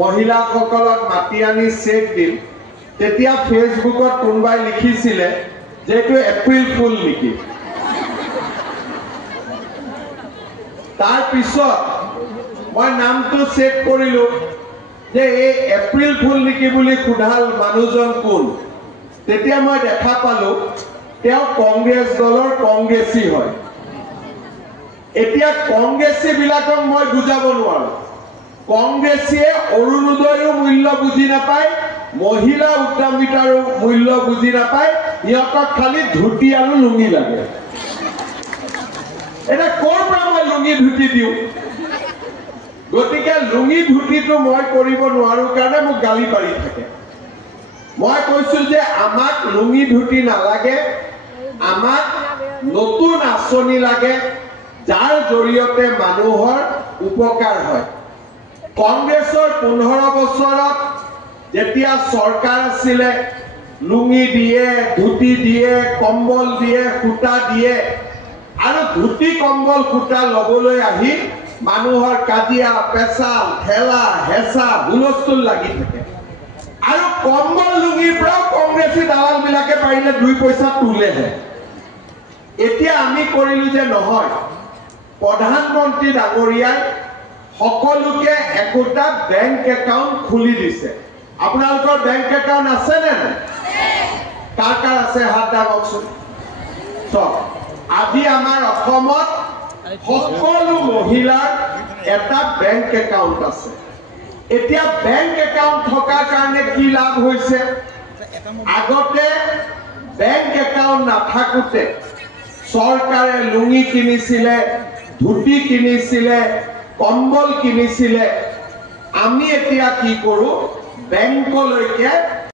মহিলাসকলক মাতি আনি চেক দিল তেতিয়া ফেসবুকত কোনোবাই লিখিছিলে যে এইটো এপ্ৰিল ফুল নেকি তাৰ পিছত মই নামটো চেক কৰিলো যে এই এপ্ৰিল ফুল নেকি বুলি খুধাল মানুহজন কোন তেতিয়া মই দেখা পালো তেওঁ কংগ্ৰেছ দলৰ কংগ্ৰেছী হয় এতিয়া কংগ্ৰেছী বিলাকক মই বুজাব নোৱাৰো কংগ্ৰেছীয়ে অৰুণোদয়ৰ মূল্য বুজি নাপায় মহিলা উদ্যমিতাৰ মূল্য বুজি নাপায় ইহঁতক খালি ধুতি আৰু লুঙি লাগে এটা কৰ পৰা মই লুঙি ধুতি দিও গতিকে লুঙি ধুতিটো মই কৰিব নোৱাৰো কাৰণে মোক গালি পাৰি থাকে মই কৈছো যে আমাক লুঙি ধুতি নালাগে আমাক নতুন আঁচনি লাগে যাৰ জৰিয়তে মানুহৰ উপকাৰ হয় কংগ্ৰেছৰ 15 বছৰত যেতিয়া চৰকাৰ আছিলে লুঙি দিয়ে ধুতি দিয়ে কম্বল দিয়ে খুটা দিয়ে আৰু ধুতি কম্বল খুটা লবলৈ আহি মানুহৰ কাজিয়া পেছাল ঠেলা হেঁচা হুলস্থুল লাগি থাকে আৰু কম্বল লুঙিৰ পৰা কংগ্ৰেছী দালাল বিলাকে পাৰিলে 2 পইচা তোলেহে এতিয়া আমি কৰিলো যে নহয় প্ৰধানমন্ত্ৰী ডাঙৰীয়াই সকলোকে একোটা বেংক একাউণ্ট খুলি দিছে আপোনালোকৰ বেংক একাউণ্ট আছে নে কাৰ কাৰ আছে হাত দাবকচোন সব আজি আমাৰ অসমত সকলো মহিলাৰ এটা বেংক একাউণ্ট আছে এতিয়া বেংক একাউণ্ট থকাৰ কাৰণে কি লাভ হৈছে আগতে বেংক একাউণ্ট নাথাকোতে চৰকাৰে লুঙি কিনিছিলে ধুতি কিনিছিলে কম্বল কিনিছিলে আমি এতিয়া কি কৰো বেংকলৈকে